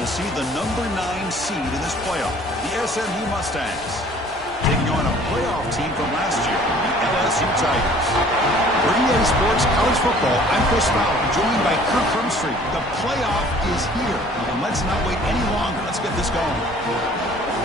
we'll see the number 9 seed in this playoff, the SMU Mustangs, taking on a playoff team from last year, the LSU Tigers. For EA Sports College Football, I'm Chris Fowler, joined by Kirk Hermstreet. The playoff is here, and let's not wait any longer. Let's get this going.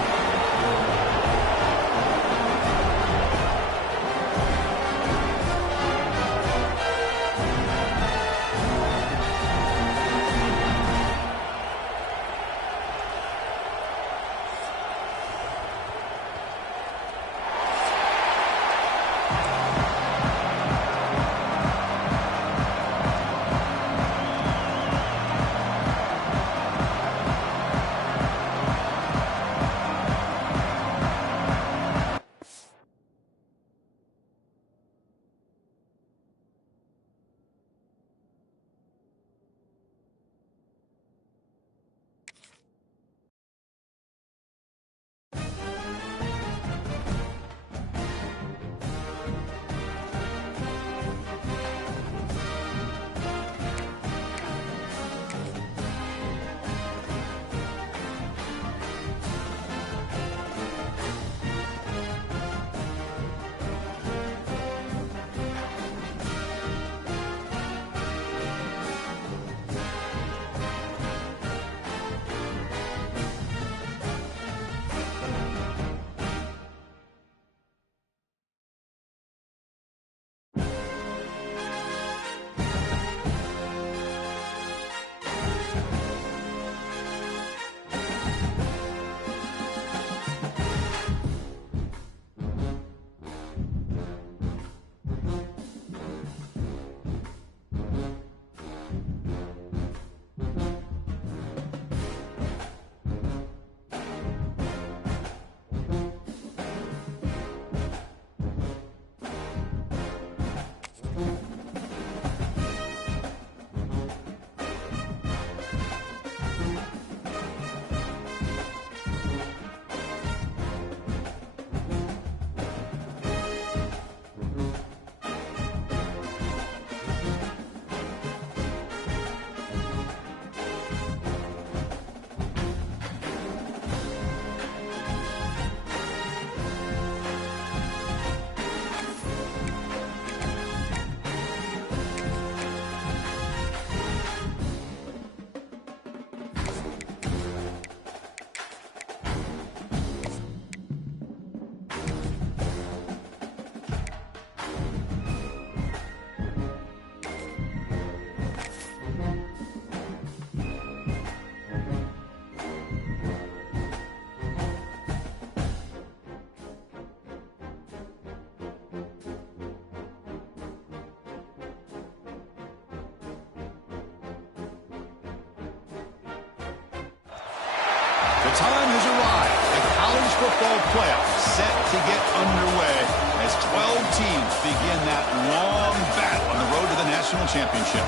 The time has arrived. The college football playoff set to get underway as 12 teams begin that long battle on the road to the national championship.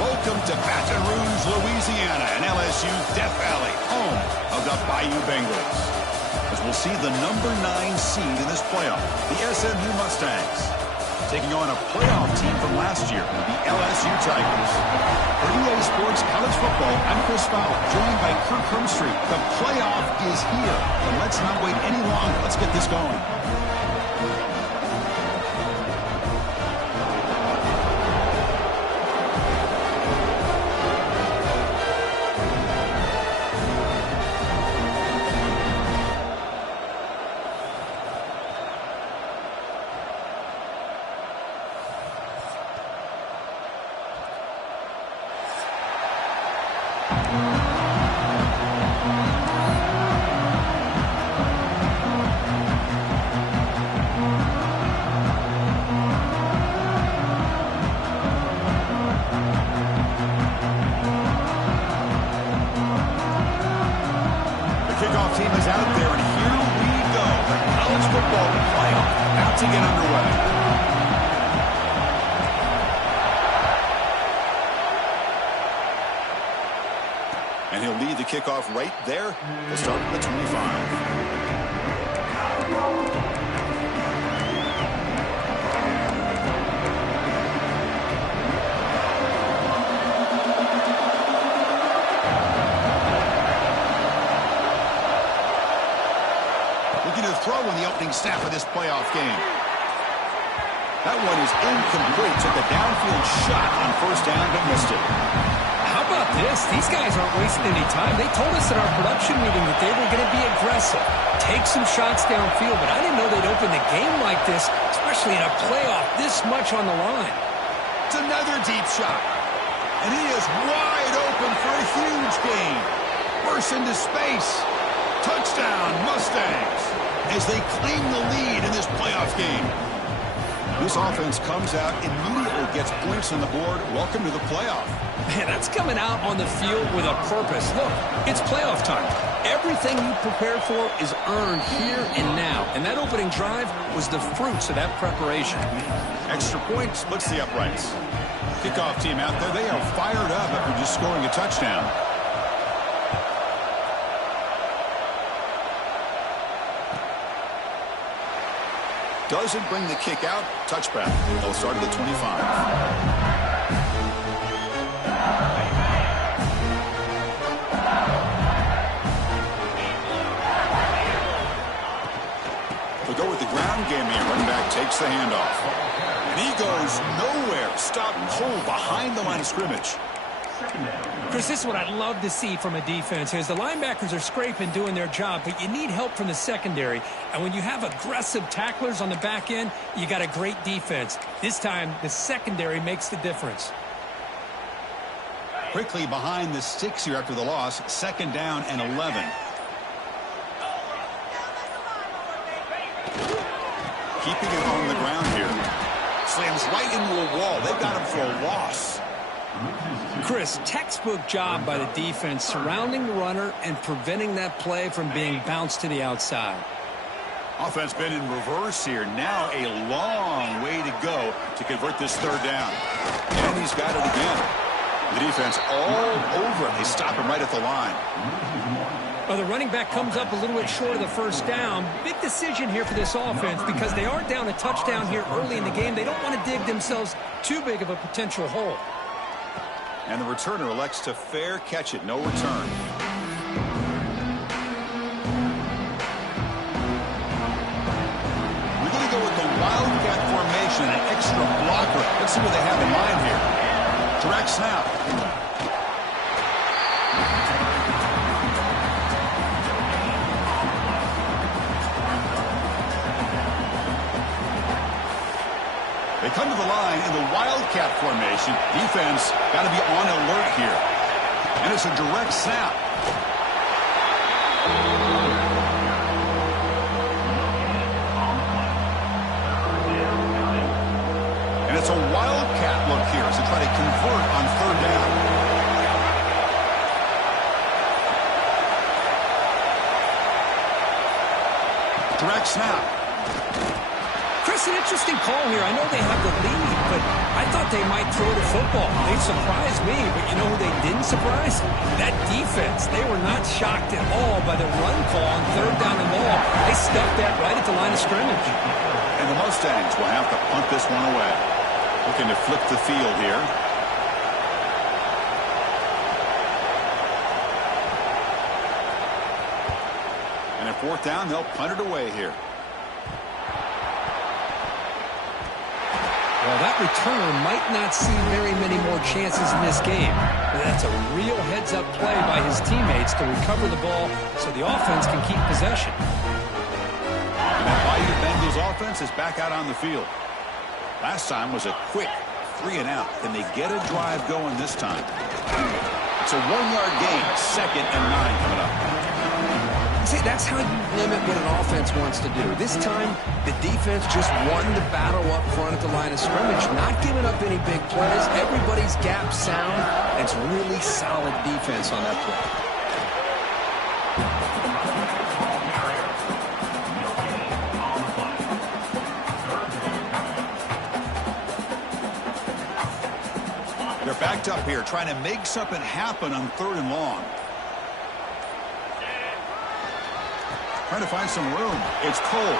Welcome to Baton Rouge, Louisiana, and LSU's Death Valley, home of the Bayou Bengals. As we'll see the number 9 seed in this playoff, the SMU Mustangs, taking on a playoff team from last year, the LSU Tigers. For EA Sports College Football, I'm Chris Fowler, joined by Kirk Hermstreet. The playoff is here, and let's not wait any longer. Let's get this going. Kickoff team is out there, and here we go. The college football playoff about to get underway. And he'll lead the kickoff right there. He'll start at the 25. throw in the opening snap of this playoff game. That one is incomplete. Took a downfield shot on first down, but missed it. How about this? These guys aren't wasting any time. They told us in our production meeting that they were going to be aggressive, take some shots downfield, but I didn't know they'd open the game like this, especially in a playoff this much on the line. It's another deep shot. And he is wide open for a huge gain. Bursts into space. Touchdown, Mustangs, as they claim the lead in this playoff game. This offense comes out, immediately gets points on the board. Welcome to the playoff. Man, that's coming out on the field with a purpose. Look, it's playoff time. Everything you prepare for is earned here and now. And that opening drive was the fruits of that preparation. Extra point splits the uprights. Kickoff team out there, they are fired up after just scoring a touchdown. Doesn't bring the kick out. Touchback. They'll start at the 25. They'll go with the ground game here. Running back takes the handoff. And he goes nowhere. Stop cold behind the line of scrimmage. Chris, this is what I'd love to see from a defense. Is the linebackers are scraping, doing their job, but you need help from the secondary. And when you have aggressive tacklers on the back end, you got a great defense. This time, the secondary makes the difference. Quickly behind the sticks here after the loss. Second down and 11. Keeping it on the ground here. Slams right into a wall. They've got him for a loss. Chris, textbook job by the defense surrounding the runner and preventing that play from being bounced to the outside. Offense been in reverse here. Now a long way to go to convert this third down. And he's got it again. The defense all over it. They stop him right at the line. Well, the running back comes up a little bit short of the first down. Big decision here for this offense because they are down a touchdown here early in the game. They don't want to dig themselves too big of a potential hole. And the returner elects to fair catch it. No return. We're going to go with the wildcat formation, an extra blocker. Let's see what they have in mind here. Direct snap. They come to the line in the wildcat formation. Defense got to be on alert here. And it's a direct snap. And it's a wildcat look here as they try to convert on third down. Direct snap. Chris, an interesting call here. I know they have the lead, but I thought they might throw the football. They surprised me, but you know who they didn't surprise? That defense. They were not shocked at all by the run call on third down and long. They stuffed that right at the line of scrimmage. And the Mustangs will have to punt this one away. Looking to flip the field here. And at fourth down, they'll punt it away here. Well, that returner might not see very many more chances in this game. But that's a real heads-up play by his teammates to recover the ball so the offense can keep possession. And that Bayou Bengals offense is back out on the field. Last time was a quick 3-and-out. Can they get a drive going this time? It's a 1-yard gain. 2nd and 9 coming up. See, that's how you limit what an offense wants to do. This time, the defense just won the battle up front at the line of scrimmage, not giving up any big plays. Everybody's gap sound. It's really solid defense on that play. They're backed up here, trying to make something happen on third and long. Trying to find some room. It's Cole.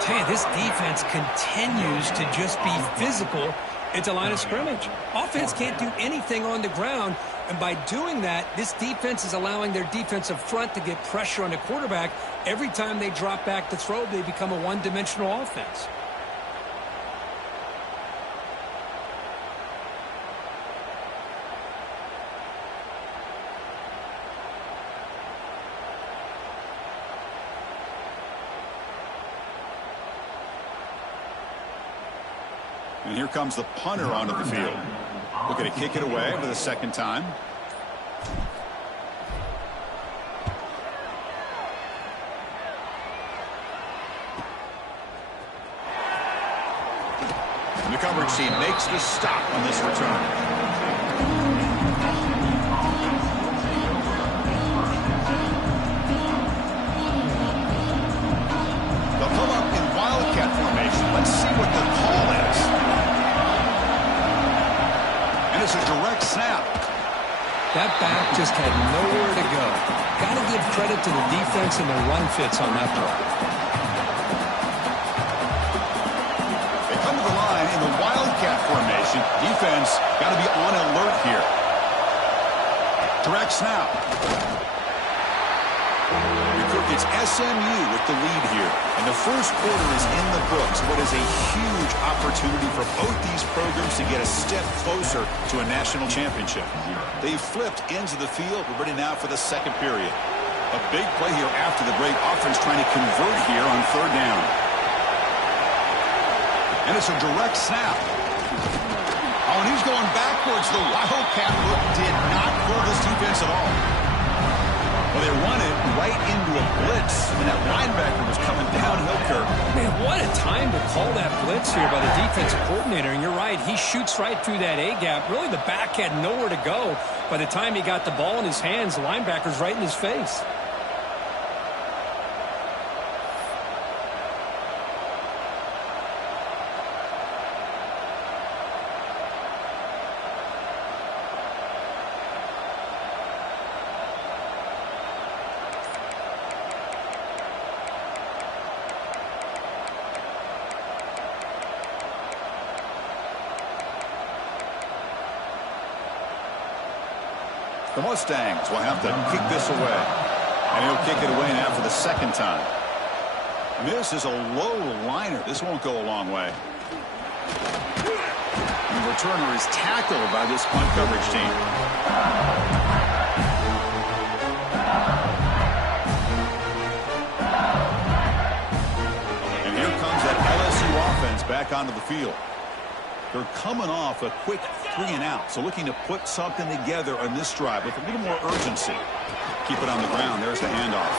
Tell you, this defense continues to just be physical It's a line of scrimmage. Offense can't do anything on the ground, and by doing that, this defense is allowing their defensive front to get pressure on the quarterback. Every time they drop back to throw, they become a one-dimensional offense. And here comes the punter onto the field. Looking to kick it away for the second time. And the coverage team makes the stop on this return. They'll come up in wildcat formation. Let's see what the call is. And it's a direct snap. That back just had nowhere to go. Got to give credit to the defense and the run fits on that play. They come to the line in the wildcat formation. Defense got to be on alert here. Direct snap. It's SMU with the lead here. And the first quarter is in the books. What is a huge opportunity for both these programs to get a step closer to a national championship. They've flipped into the field. We're ready now for the second period. A big play here after the great offense trying to convert here on third down. And it's a direct snap. Oh, and he's going backwards. The wildcat look did not fool this defense at all. Well, they run it right into a blitz, and that linebacker was coming downhill, Kirk. Man, what a time to call that blitz here by the defensive coordinator. And you're right, he shoots right through that A-gap. Really, the back had nowhere to go. By the time he got the ball in his hands, the linebacker's right in his face. The Mustangs will have to kick this away. And he'll kick it away now for the second time. This is a low liner. This won't go a long way. And the returner is tackled by this punt coverage team. And here comes that LSU offense back onto the field. They're coming off a quick 3-and-out, so looking to put something together on this drive with a little more urgency. Keep it on the ground. There's the handoff.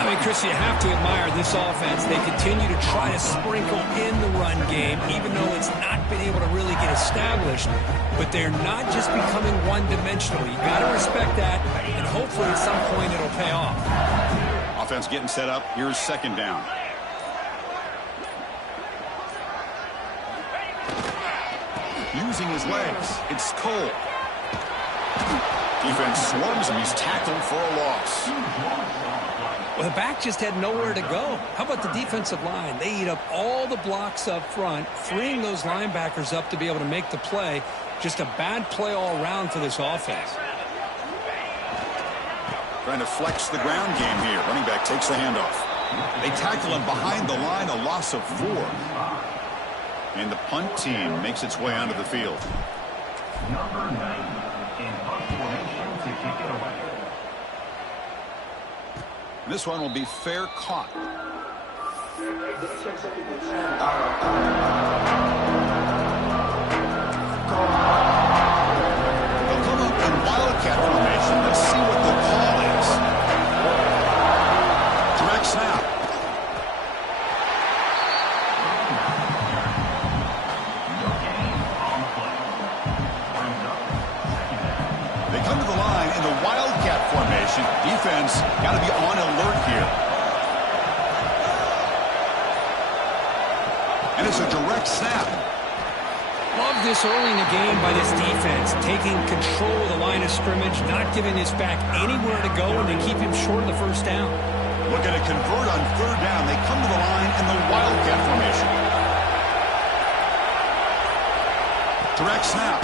I mean, Chris, you have to admire this offense. They continue to try to sprinkle in the run game, even though it's not been able to really get established. But they're not just becoming one-dimensional. You got to respect that, and hopefully at some point it'll pay off. Offense getting set up. Here's second down. Using his legs. It's Cole. Defense swarms him. He's tackled for a loss. Well, the back just had nowhere to go. How about the defensive line? They eat up all the blocks up front, freeing those linebackers up to be able to make the play. Just a bad play all around for this offense. Trying to flex the ground game here. Running back takes the handoff. They tackle him behind the line, a loss of 4. And the punt team makes its way onto the field. Number 9 in punt formation to kick it away. This one will be fair caught. They'll come up in wildcat formation. Let's see what the call is. Direct snap. They come to the line in the wildcat formation. Defense got to be on alert here. And it's a direct snap. Love this early in the game by this defense, taking control of the line of scrimmage, not giving this back anywhere to go, and they keep him short of the first down. Looking to convert on third down. They come to the line in the wildcat formation. Direct snap.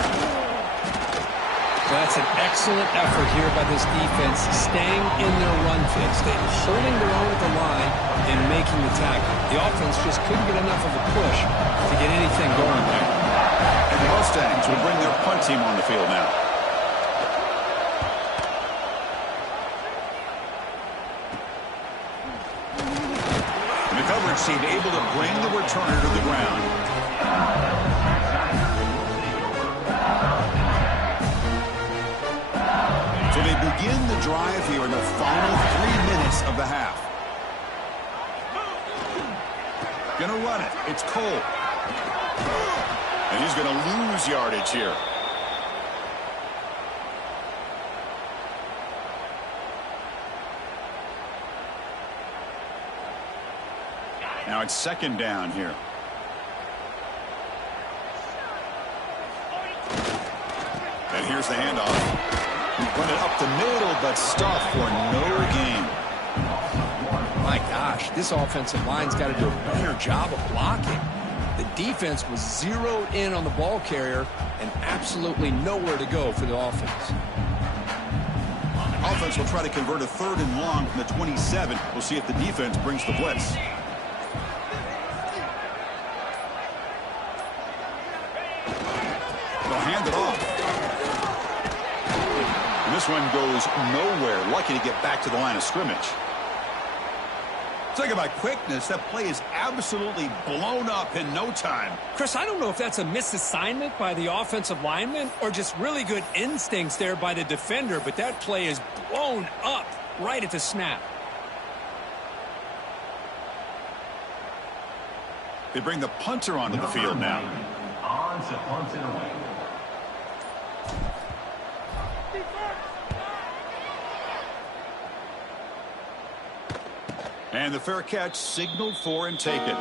That's an excellent effort here by this defense, staying in their run fix. They're holding their own at the line and making the tackle. The offense just couldn't get enough of a push to get anything going there. And the Mustangs will bring their punt team on the field now. And the coverage team able to bring the returner to the ground. So they begin the drive here in the final 3 minutes of the half. Gonna run it. It's Cole. And he's gonna lose yardage here. Now it's second down here. And here's the handoff. Run it up the middle, but stuffed for no gain. My gosh, this offensive line's got to do a better job of blocking. The defense was zeroed in on the ball carrier and absolutely nowhere to go for the offense. Offense will try to convert a 3rd and long from the 27. We'll see if the defense brings the blitz. They'll hand it off. And this one goes nowhere. Lucky to get back to the line of scrimmage. Talk about quickness. That play is absolutely blown up in no time. Chris, I don't know if that's a misassignment by the offensive lineman or just really good instincts there by the defender, but that play is blown up right at the snap. They bring the punter onto the field now. On to punt it away. And the fair catch signaled for and taken.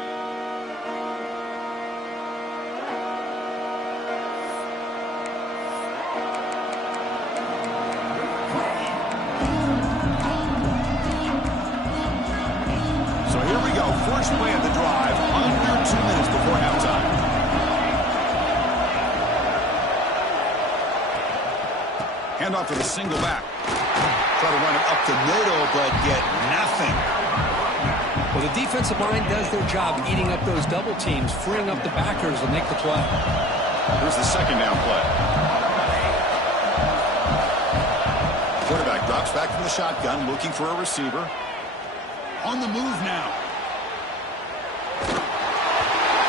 So here we go. First play of the drive, under 2 minutes before halftime. Handoff to the single back. Try to run it up the middle, but get nothing. Well, the defensive line does their job eating up those double teams, freeing up the backers to make the play. Here's the second down play. Quarterback drops back from the shotgun, looking for a receiver. On the move now.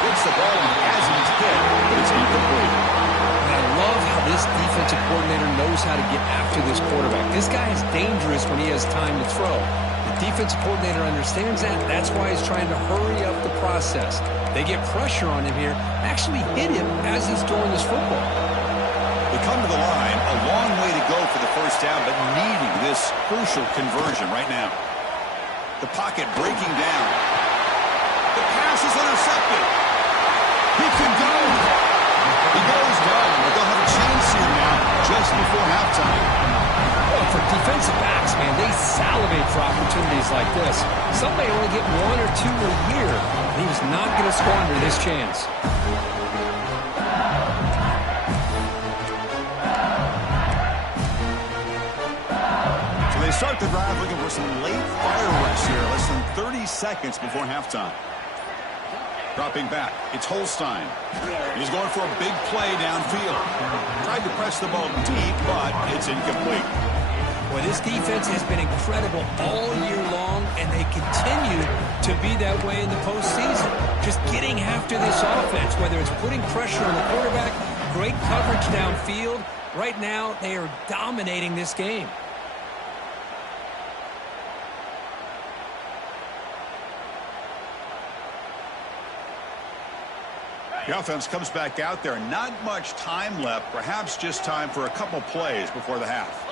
Hits the ball and has his hit, but it's incomplete. And I love how this defensive coordinator knows how to get after this quarterback. This guy is dangerous when he has time to throw. The defensive coordinator understands that. That's why he's trying to hurry up the process. They get pressure on him here, actually hit him as he's throwing this football. They come to the line, a long way to go for the first down, but needing this crucial conversion right now. The pocket breaking down. The pass is intercepted. He can go. He goes down, but they'll have a chance here now just before halftime. Well, for defensive backs, man, they salivate for opportunities like this. Some may only get 1 or 2 a year. And he was not going to squander this chance. So they start the drive looking for some late fireworks here, less than 30 seconds before halftime. Dropping back, it's Holstein. He's going for a big play downfield. Tried to press the ball deep, but it's incomplete. Well, this defense has been incredible all year long, and they continue to be that way in the postseason. Just getting after this offense, whether it's putting pressure on the quarterback, great coverage downfield. Right now, they are dominating this game. The offense comes back out there. Not much time left. Perhaps just time for a couple plays before the half.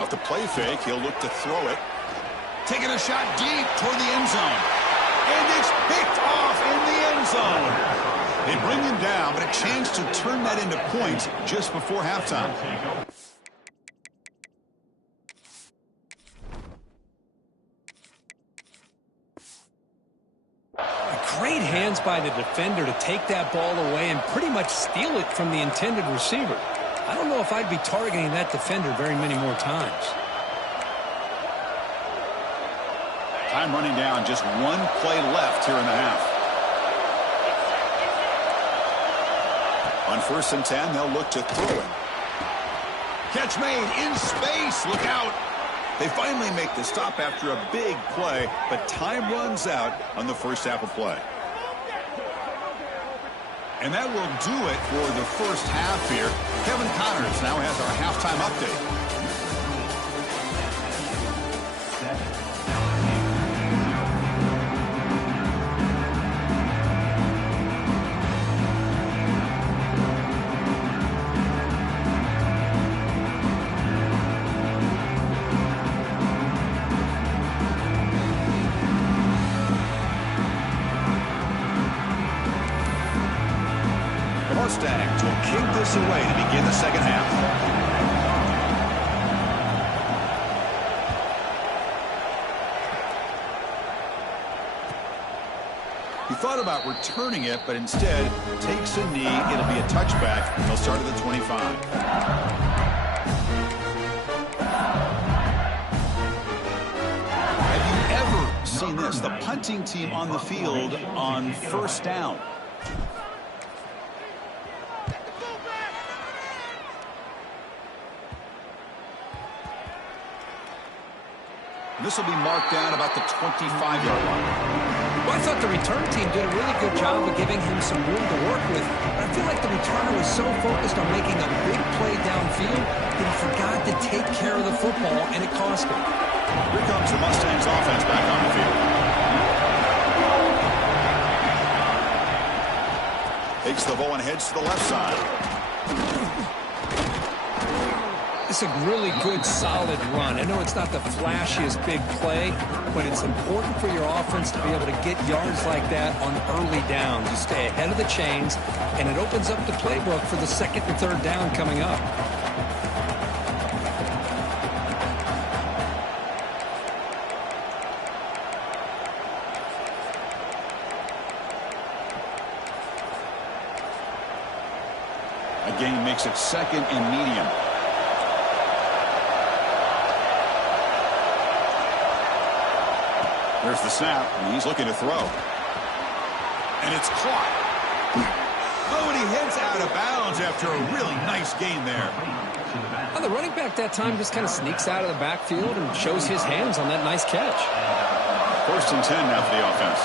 Off the play fake, he'll look to throw it. Taking a shot deep toward the end zone. And it's picked off in the end zone. They bring him down, but a chance to turn that into points just before halftime. by the defender to take that ball away and pretty much steal it from the intended receiver. I don't know if I'd be targeting that defender very many more times. Time running down, just one play left here in the half. On 1st and 10, they'll look to throw it. Catch made in space. Look out. They finally make the stop after a big play, but time runs out on the first half of play. And that will do it for the first half here. Kevin Connors now has our halftime update. Mustangs will kick this away to begin the second half. He thought about returning it, but instead takes a knee. It'll be a touchback. They'll start at the 25. Have you ever seen this? The punting team on the field on 1st down. This will be marked down about the 25-yard line. Well, I thought the return team did a really good job of giving him some room to work with. But I feel like the returner was so focused on making a big play downfield that he forgot to take care of the football, and it cost him. Here comes the Mustangs offense back on the field. Takes the ball and heads to the left side. It's a really good, solid run. I know it's not the flashiest big play, but it's important for your offense to be able to get yards like that on early downs. You stay ahead of the chains, and it opens up the playbook for the 2nd and 3rd down coming up. A gain makes it 2nd and medium. There's the snap, and he's looking to throw. And it's caught. Oh, and he heads out of bounds after a really nice gain there. Well, the running back that time just kind of sneaks out of the backfield and shows his hands on that nice catch. 1st and 10 now for the offense.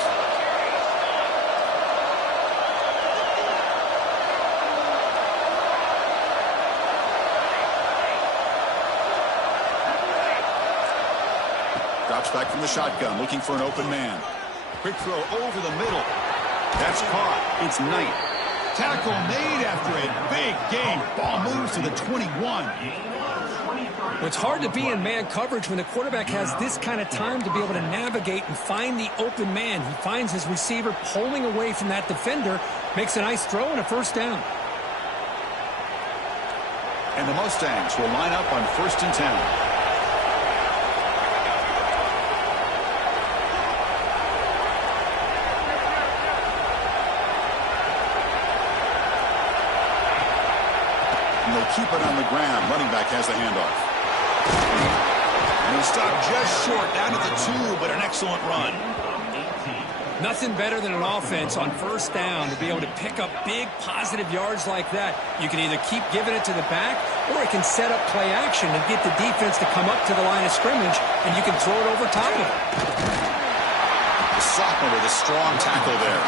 Drops back from the shotgun, looking for an open man. Quick throw over the middle. That's caught. It's Knight. Tackle made after a big gain. Ball moves to the 21. Well, it's hard to be in man coverage when the quarterback has this kind of time to be able to navigate and find the open man. He finds his receiver pulling away from that defender, makes a nice throw and a 1st down. And the Mustangs will line up on 1st and 10. Keep it on the ground. Running back has the handoff. And he stopped just short, down to the 2, but an excellent run. Nothing better than an offense on 1st down to be able to pick up big positive yards like that. You can either keep giving it to the back, or it can set up play action and get the defense to come up to the line of scrimmage, and you can throw it over top of it. The sophomore with a strong tackle there.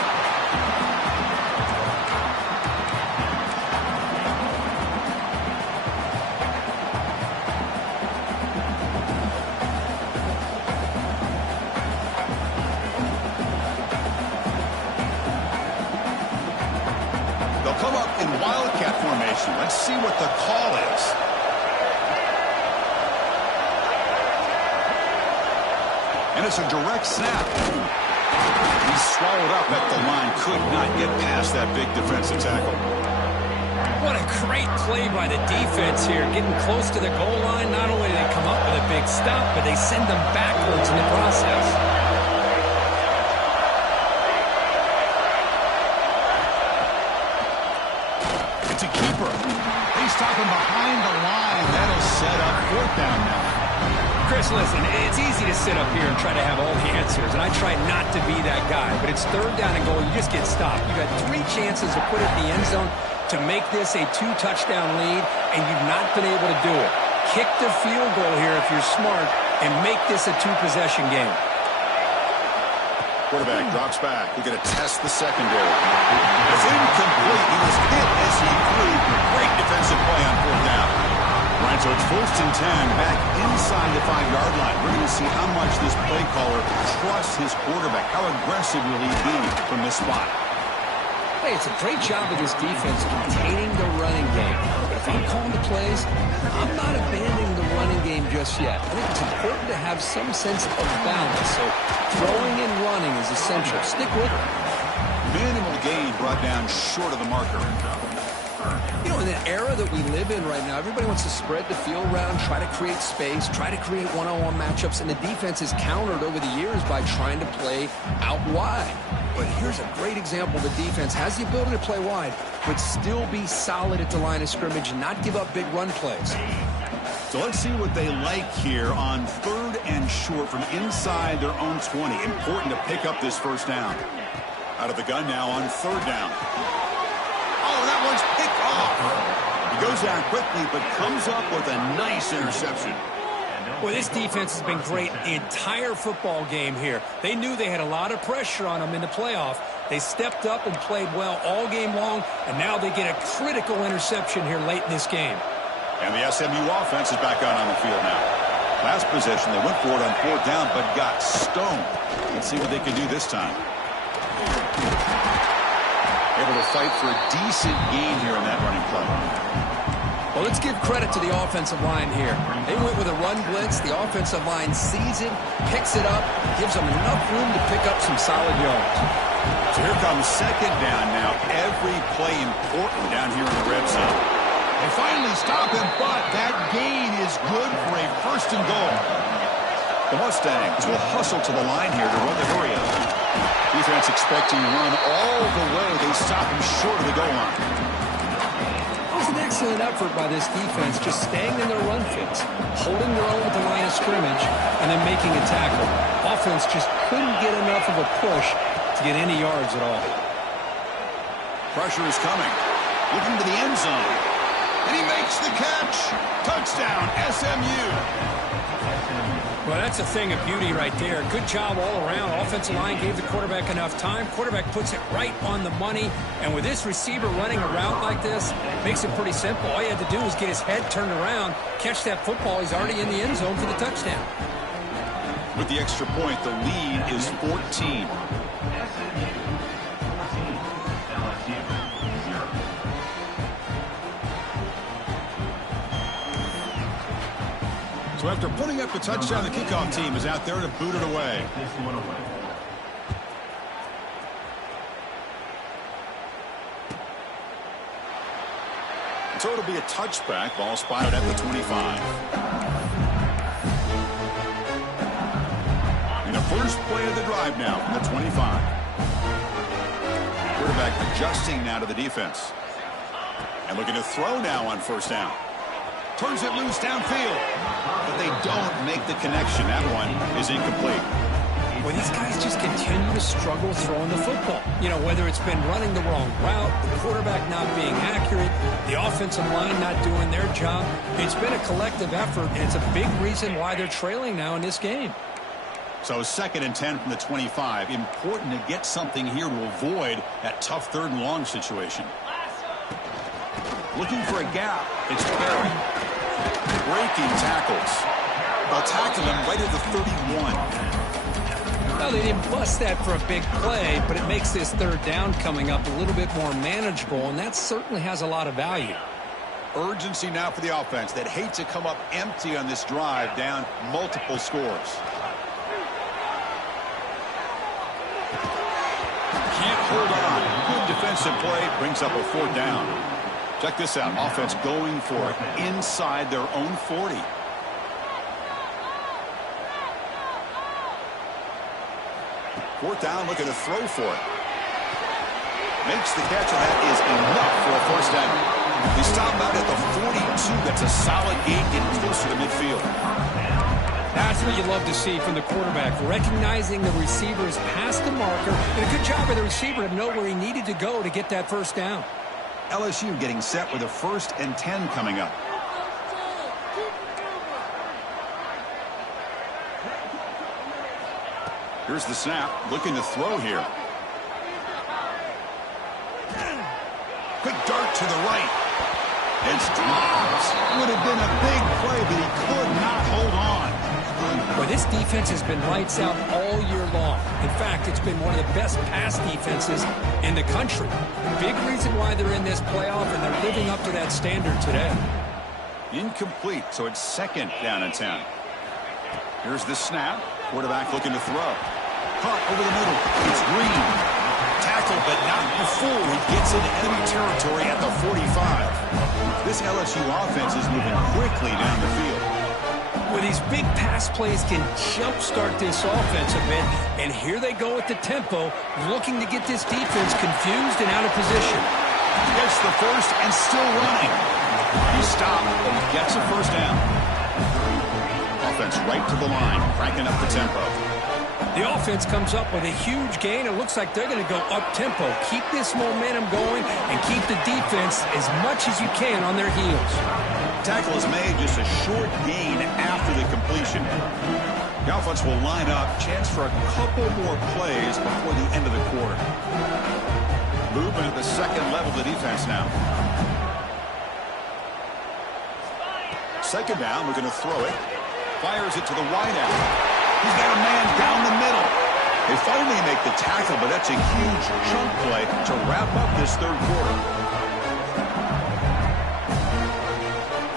Let's see what the call is. And it's a direct snap. He's swallowed up at the line. Could not get past that big defensive tackle. What a great play by the defense here. Getting close to the goal line. Not only do they come up with a big stop, but they send them backwards in the process. It's a keeper. They stop him behind the line. That'll set up fourth down now. Chris, listen, it's easy to sit up here and try to have all the answers, and I try not to be that guy. But it's third down and goal. You just get stopped. You've got 3 chances to put it in the end zone to make this a 2-touchdown lead, and you've not been able to do it. Kick the field goal here if you're smart and make this a 2-possession game. Quarterback drops back. We're going to test the secondary. It's incomplete. He was hit as he threw. Great defensive play on fourth down. Right, so it's first and 10 back inside the 5-yard line. We're going to see how much this play caller trusts his quarterback. How aggressive will he be from this spot? Hey, it's a great job of this defense containing the running game. But if I'm calling the plays, I'm not abandoning the running game just yet. I think it's important to have some sense of balance. So throwing and running is essential. Stick with it. Minimal gain brought down short of the marker. You know, in the era that we live in right now, everybody wants to spread the field around, try to create space, try to create one-on-one matchups, and the defense is countered over the years by trying to play out wide. But here's a great example. The defense has the ability to play wide, but still be solid at the line of scrimmage and not give up big run plays. So let's see what they like here on third and short from inside their own 20. Important to pick up this first down. Out of the gun now on third down. Oh, that one's picked off. He goes down quickly, but comes up with a nice interception. Well, this defense has been great the entire football game here. They knew they had a lot of pressure on them in the playoff. They stepped up and played well all game long, and now they get a critical interception here late in this game. And the SMU offense is back out on the field now. Last possession, they went for it on fourth down, but got stoned. Let's see what they can do this time. Able to fight for a decent gain here in that running play. Well, let's give credit to the offensive line here. They went with a run blitz. The offensive line sees it, picks it up, gives them enough room to pick up some solid yards. So here comes second down now. Every play important down here in the red zone. They finally stop him, but that gain is good for a first and goal. The Mustangs will hustle to the line here to run the hurry-up. Defense expecting to run all the way. They stop him short of the goal line. It was an excellent effort by this defense, just staying in their run fits, holding their own at the line of scrimmage, and then making a tackle. Offense just couldn't get enough of a push to get any yards at all. Pressure is coming. Looking to the end zone. And he makes the catch. Touchdown, SMU. Well, that's a thing of beauty right there. Good job all around. Offensive line gave the quarterback enough time. Quarterback puts it right on the money. And with this receiver running a route like this, makes it pretty simple. All you had to do was get his head turned around, catch that football. He's already in the end zone for the touchdown. With the extra point, the lead is 14. So after putting up the touchdown, the kickoff team is out there to boot it away. So it'll be a touchback. Ball spotted at the 25. And the first play of the drive now from the 25. Quarterback adjusting now to the defense. And looking to throw now on first down. Turns it loose downfield. But they don't make the connection. That one is incomplete. Well, these guys just continue to struggle throwing the football. You know, whether it's been running the wrong route, the quarterback not being accurate, the offensive line not doing their job. It's been a collective effort, and it's a big reason why they're trailing now in this game. So second and 10 from the 25. Important to get something here to avoid that tough third and long situation. Looking for a gap. It's Perry. Breaking tackles. They'll tackle him right at the 31. Well, they didn't bust that for a big play, but it makes this third down coming up a little bit more manageable, and that certainly has a lot of value. Urgency now for the offense that hate to come up empty on this drive, down multiple scores. Can't hold on. Good defensive play brings up a fourth down. Check this out. Offense going for it inside their own 40. Fourth down, looking to throw for it. Makes the catch, and that is enough for a first down. They stop out at the 42. That's a solid gain, getting closer to midfield. That's what you love to see from the quarterback, recognizing the receiver's past the marker, and a good job of the receiver to know where he needed to go to get that first down. LSU getting set with a 1st and 10 coming up. Here's the snap, looking to throw here. Quick dart to the right. It's dropped. Would have been a big play, but he could not hold on. Well, this defense has been lights out all year long. In fact, it's been one of the best pass defenses in the country. Big reason why they're in this playoff, and they're living up to that standard today. Incomplete, so it's 2nd down and 10. Here's the snap. Quarterback looking to throw. Caught over the middle. It's Green. Tackled, but not before he gets into enemy territory at the 45. This LSU offense is moving quickly down the field. Well, these big pass plays can jumpstart this offense a bit, and here they go at the tempo, looking to get this defense confused and out of position. Gets the first and still running. He stopped, but he gets a first down. Offense right to the line, cranking up the tempo. The offense comes up with a huge gain. It looks like they're going to go up-tempo. Keep this momentum going and keep the defense as much as you can on their heels. Tackle is made, just a short gain after the completion. The offense will line up. Chance for a couple more plays before the end of the quarter. Movement at the 2nd level of the defense now. 2nd down, we're going to throw it. Fires it to the wideout. He's got a man down the middle. They finally make the tackle, but that's a huge chunk play to wrap up this 3rd quarter.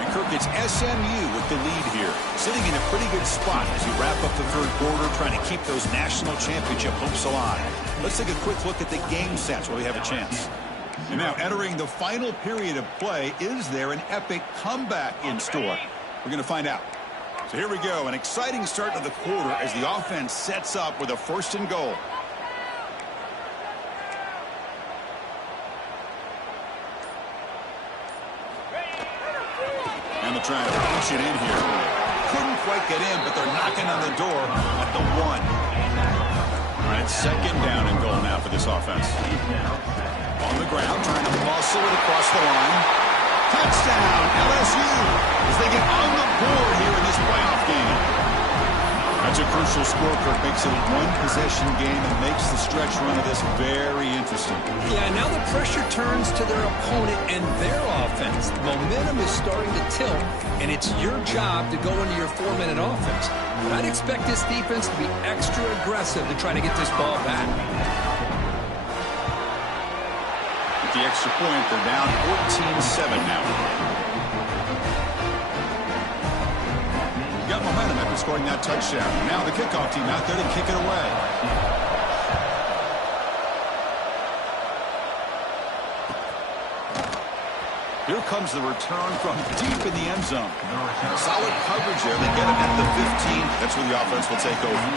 And Kirk, it's SMU with the lead here, sitting in a pretty good spot as you wrap up the 3rd quarter, trying to keep those national championship hopes alive. Let's take a quick look at the game stats where we have a chance. And now entering the final period of play, is there an epic comeback in store? We're going to find out. So here we go, an exciting start to the quarter as the offense sets up with a 1st and goal. And they're trying to push it in here. Couldn't quite get in, but they're knocking on the door at the 1. All right, 2nd down and goal now for this offense. On the ground, trying to muscle it across the line. Touchdown, LSU, as they get on the board here in this playoff game. That's a crucial score, Kirk. Makes it a 1-possession game and makes the stretch run of this very interesting. Yeah, now the pressure turns to their opponent and their offense. The momentum is starting to tilt, and it's your job to go into your 4-minute offense. But I'd expect this defense to be extra aggressive to try to get this ball back. The extra point, they're down 14-7 now. Got momentum after scoring that touchdown. Now the kickoff team out there to kick it away. Here comes the return from deep in the end zone. Solid coverage there. They get him at the 15. That's where the offense will take over.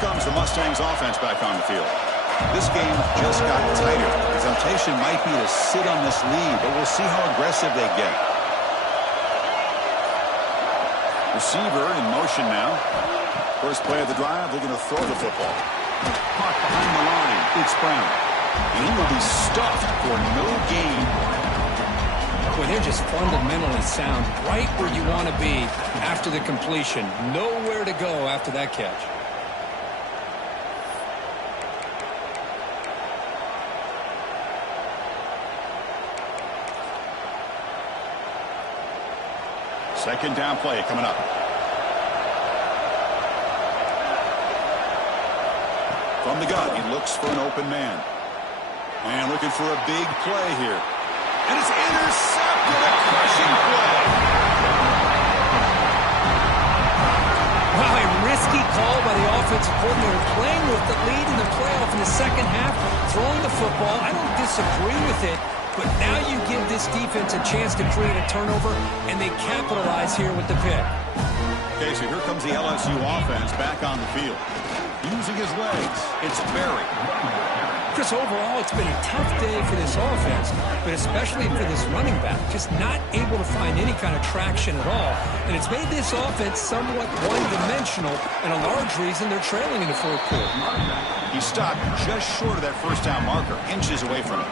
Comes the Mustangs offense back on the field. This game just got tighter. The temptation might be to sit on this lead, but we'll see how aggressive they get. Receiver in motion now. First play of the drive, they're going to throw the football. Caught behind the line. It's Brown. And he will be stuffed for no gain. Well, they're just fundamentally sound, right where you want to be after the completion. Nowhere to go after that catch. Second down play coming up. From the gun, he looks for an open man. And looking for a big play here. And it's intercepted, a crushing play. Wow, a risky call by the offensive coordinator, playing with the lead in the playoff in the second half, throwing the football. I don't disagree with it, but now you give this this defense a chance to create a turnover, and they capitalize here with the pick. Okay, so here comes the LSU offense back on the field. Using his legs, it's Berry. Chris, overall, it's been a tough day for this offense, but especially for this running back. Just not able to find any kind of traction at all. And it's made this offense somewhat one-dimensional, and a large reason they're trailing in the fourth quarter. He stopped just short of that first down marker, inches away from it.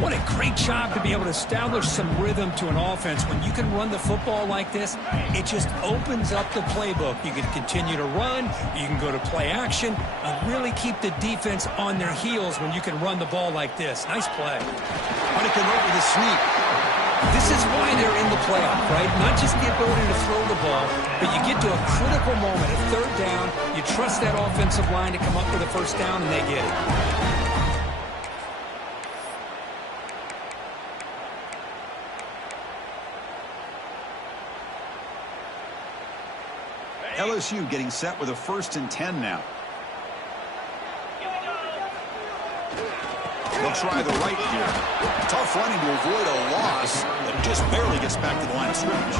What a great job to be able to establish some rhythm to an offense. When you can run the football like this, it just opens up the playbook. You can continue to run, you can go to play action, and really keep the defense on their heels when you can run the ball like this. Nice play. Huntington with a sneak. This is why they're in the playoff, right? Not just the ability to throw the ball, but you get to a critical moment, a third down, you trust that offensive line to come up with a first down, and they get it. LSU getting set with a 1st and 10 now. They'll try the right here. Tough running to avoid a loss, but just barely gets back to the line of scrimmage.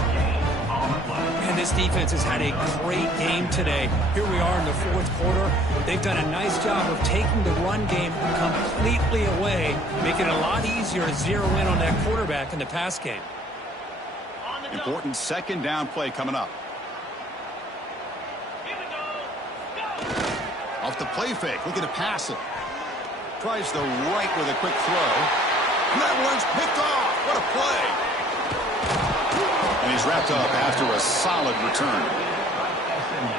And this defense has had a great game today. Here we are in the fourth quarter. They've done a nice job of taking the run game completely away, making it a lot easier to zero in on that quarterback in the pass game. Important 2nd down play coming up. Off the play fake, looking to pass it. Tries the right with a quick throw. And that one's picked off. What a play. And he's wrapped up after a solid return.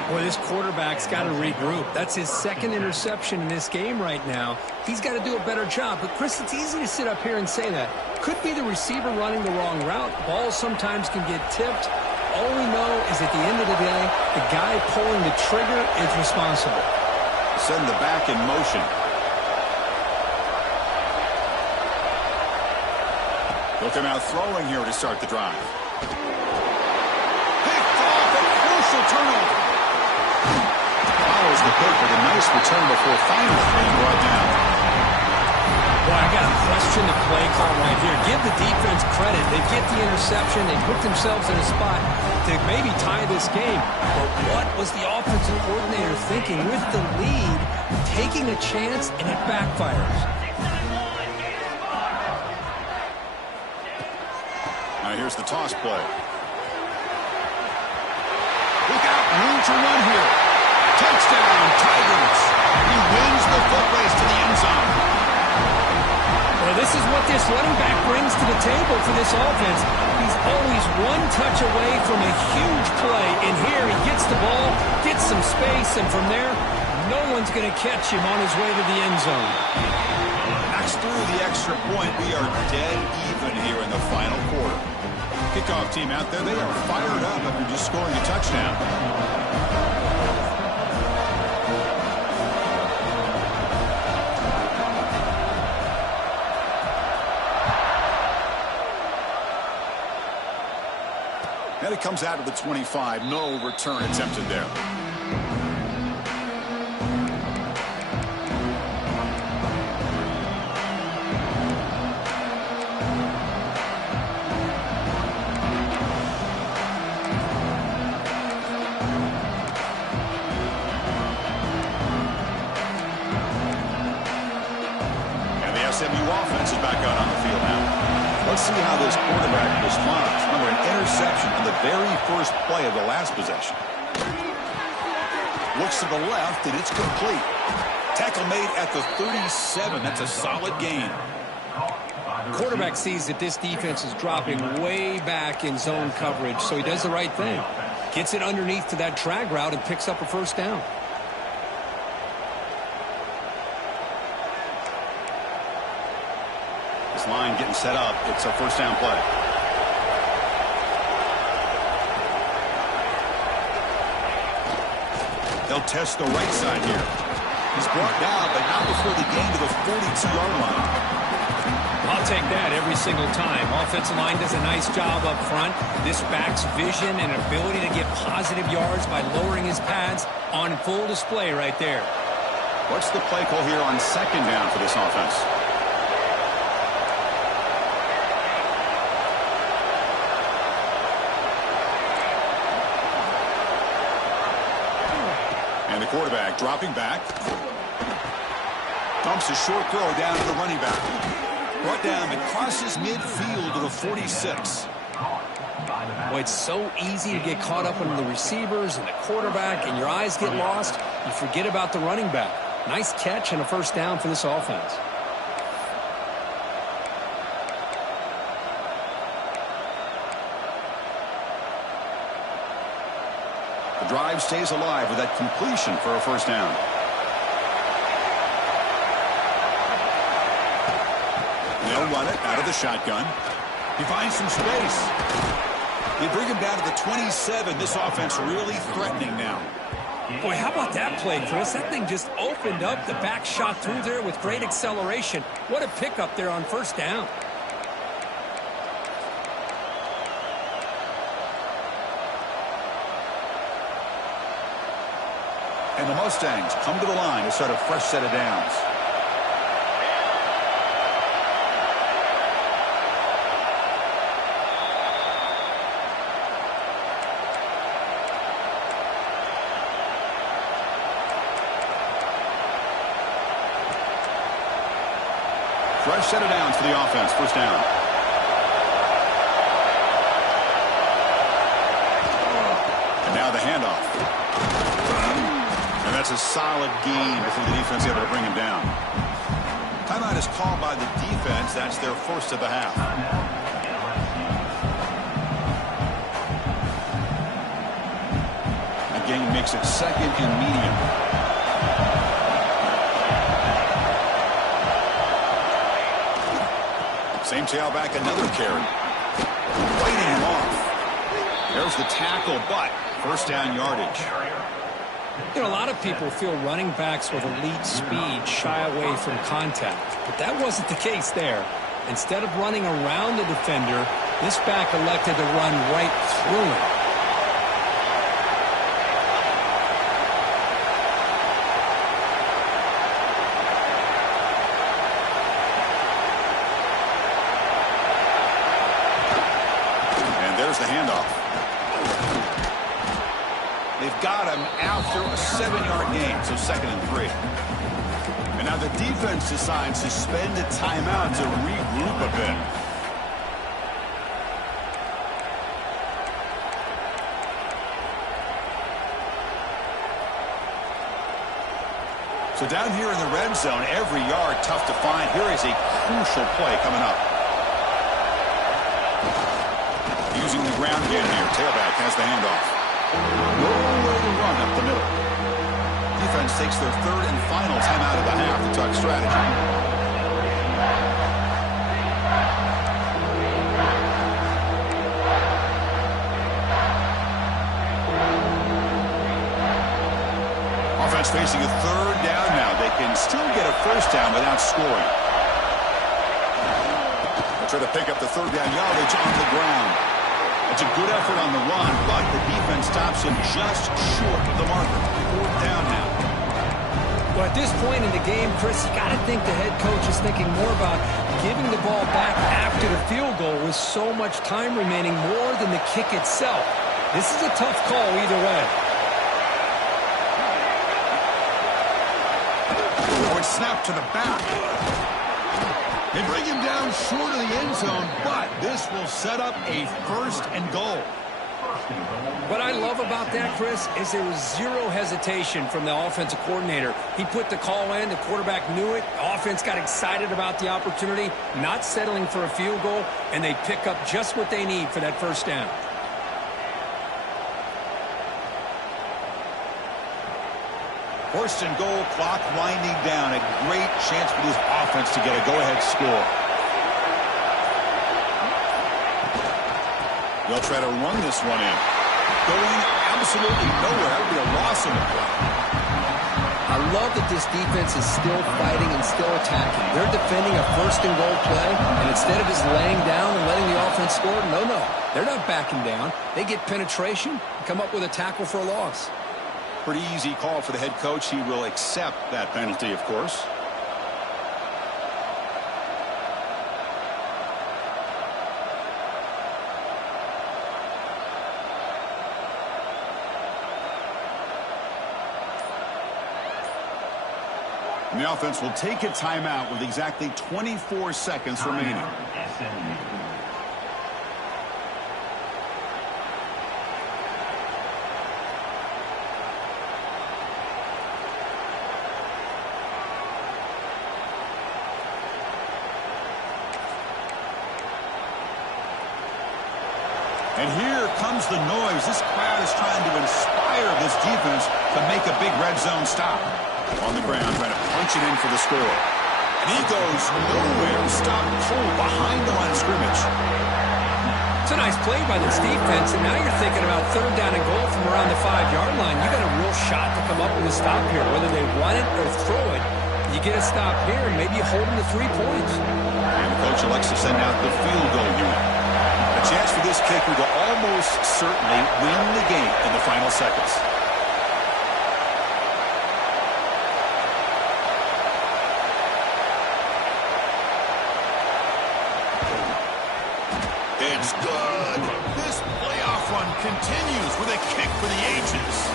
Boy, this quarterback's got to regroup. That's his 2nd interception in this game right now. He's got to do a better job. But, Chris, it's easy to sit up here and say that. Could be the receiver running the wrong route. Balls sometimes can get tipped. All we know is at the end of the day, the guy pulling the trigger is responsible. Send the back in motion. Look him out throwing here to start the drive. Picked off, a crucial turnover. Follows the pick with a nice return before finally being brought down. Boy, I got to question the play call right here. Give the defense credit. They get the interception. They put themselves in a spot to maybe tie this game. But what was the offensive coordinator thinking with the lead, taking a chance, and it backfires? Now here's the toss play. Look out, room to run here. Touchdown, Tigers. He wins the foot race to the end zone. Well, this is what this running back brings to the table for this offense. He's always one touch away from a huge play. And here he gets the ball, gets some space, and from there, no one's going to catch him on his way to the end zone. Knocks through the extra point. We are dead even here in the final quarter. Kickoff team out there, they are fired up after just scoring a touchdown. And it comes out of the 25. No return attempted there. And the SMU offense is back out on the field now. Let's see how this quarterback responds. Remember, an interception on the very first play of the last possession. Looks to the left, and it's complete. Tackle made at the 37. That's a solid gain. Quarterback sees that this defense is dropping way back in zone coverage, so he does the right thing. Gets it underneath to that drag route and picks up a first down. This line getting set up. It's a first down play. They'll test the right side here. He's brought down, but not before the gain to the 42-yard line. I'll take that every single time. Offensive line does a nice job up front. This back's vision and ability to get positive yards by lowering his pads on full display right there. What's the play call here on second down for this offense? quarterback dropping back. Dumps a short throw down to the running back. Brought down and crosses midfield to the 46. Boy, it's so easy to get caught up in the receivers and the quarterback, and your eyes get lost. You forget about the running back. Nice catch and a first down for this offense. The drive stays alive with that completion for a first down. They'll run it out of the shotgun. He finds some space. They bring him down to the 27. This offense really threatening now. Boy, how about that play, Chris? That thing just opened up. The back shot through there with great acceleration. What a pickup there on first down. And the Mustangs come to the line to start a fresh set of downs. Fresh set of downs for the offense. First down. And now the handoff. And that's a solid gain before the defense able to bring him down. Timeout is called by the defense. That's their first of the half. The gain makes it second and medium. Same tailback, another carry. Fighting him off. There's the tackle, but first down yardage. You know, a lot of people feel running backs with elite speed shy away from contact, but that wasn't the case there. Instead of running around the defender, this back elected to run right through him. The handoff. They've got him after a 7-yard gain, so second and 3. And now the defense decides to spend a timeout to regroup a bit. So down here in the red zone, every yard tough to find. Here is a crucial play coming up. Using the ground game here. Tailback has the handoff. Nowhere to run up the middle. Defense takes their third and final timeout of the half to talk strategy. Offense facing a third down now. They can still get a first down without scoring. They'll try to pick up the third down yardage on the ground. It's a good effort on the run, but the defense stops him just short of the marker. Fourth down now. Well, at this point in the game, Chris, you got to think the head coach is thinking more about giving the ball back after the field goal with so much time remaining more than the kick itself. This is a tough call either way. Forward snap to the back. They bring him down short of the end zone, but this will set up a first and goal. What I love about that, Chris, is there was zero hesitation from the offensive coordinator. He put the call in, the quarterback knew it, the offense got excited about the opportunity, not settling for a field goal, and they pick up just what they need for that first down. First and goal, clock winding down. A great chance for this offense to get a go-ahead score. They'll try to run this one in. Going absolutely nowhere. That would be a loss on the play. I love that this defense is still fighting and still attacking. They're defending a first and goal play, and instead of just laying down and letting the offense score, no. They're not backing down. They get penetration and come up with a tackle for a loss. Pretty easy call for the head coach. He will accept that penalty, of course. And the offense will take a timeout with exactly 24 seconds remaining. SMU. And here comes the noise. This crowd is trying to inspire this defense to make a big red zone stop. On the ground, trying to punch it in for the score. And he goes nowhere. Stopped cold behind the line of scrimmage. It's a nice play by this defense, and now you're thinking about third down and goal from around the 5-yard line. You got a real shot to come up with a stop here, whether they run it or throw it. You get a stop here, and maybe you hold them to 3 points. And the coach elects to send out the field goal unit. A chance for this kicker to almost certainly win the game in the final seconds. It's good. This playoff run continues with a kick for the ages.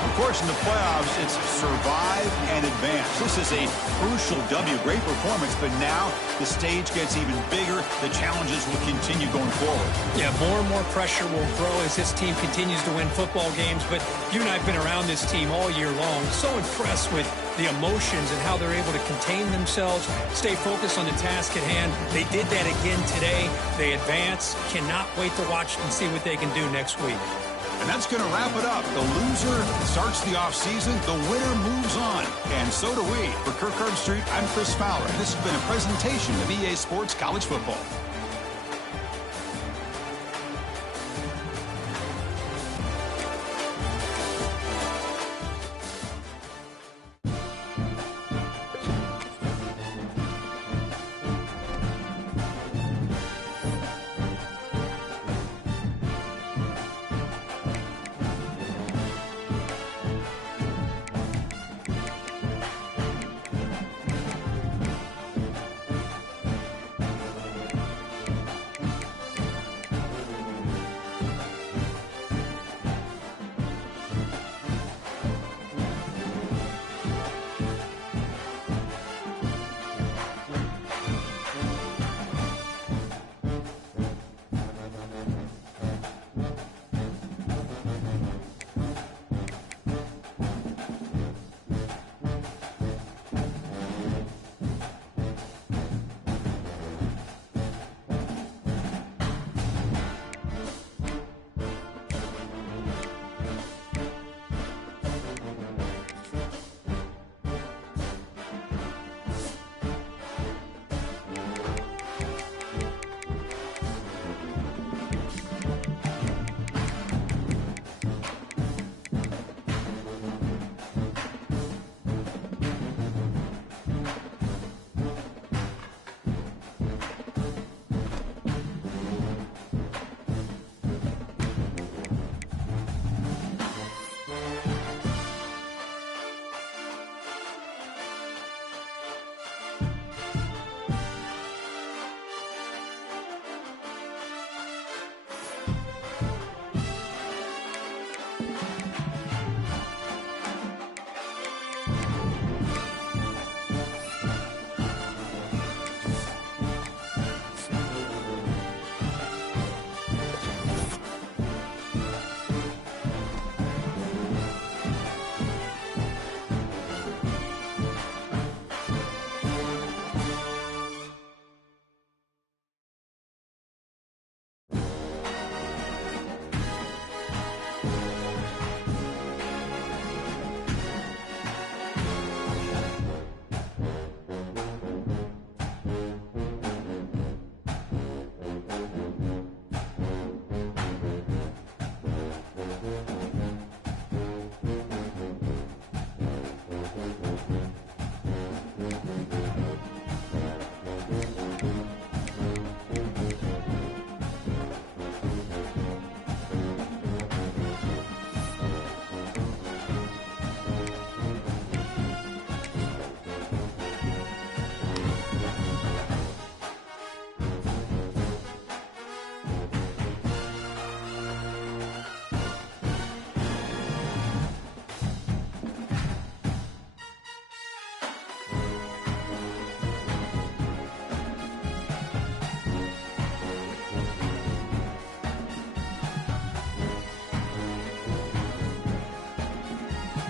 Of course, in the playoffs, it's survive and advance. This is a crucial W. Great performance, but now the stage gets even bigger. The challenges will continue going forward. Yeah, more and more pressure will grow as this team continues to win football games. But you and I have been around this team all year long. So impressed with the emotions and how they're able to contain themselves, stay focused on the task at hand. They did that again today. They advance. Cannot wait to watch and see what they can do next week. And that's going to wrap it up. The loser starts the offseason. The winner moves on. And so do we. For Kirk Herbstreit, I'm Chris Fowler. And this has been a presentation of EA Sports College Football.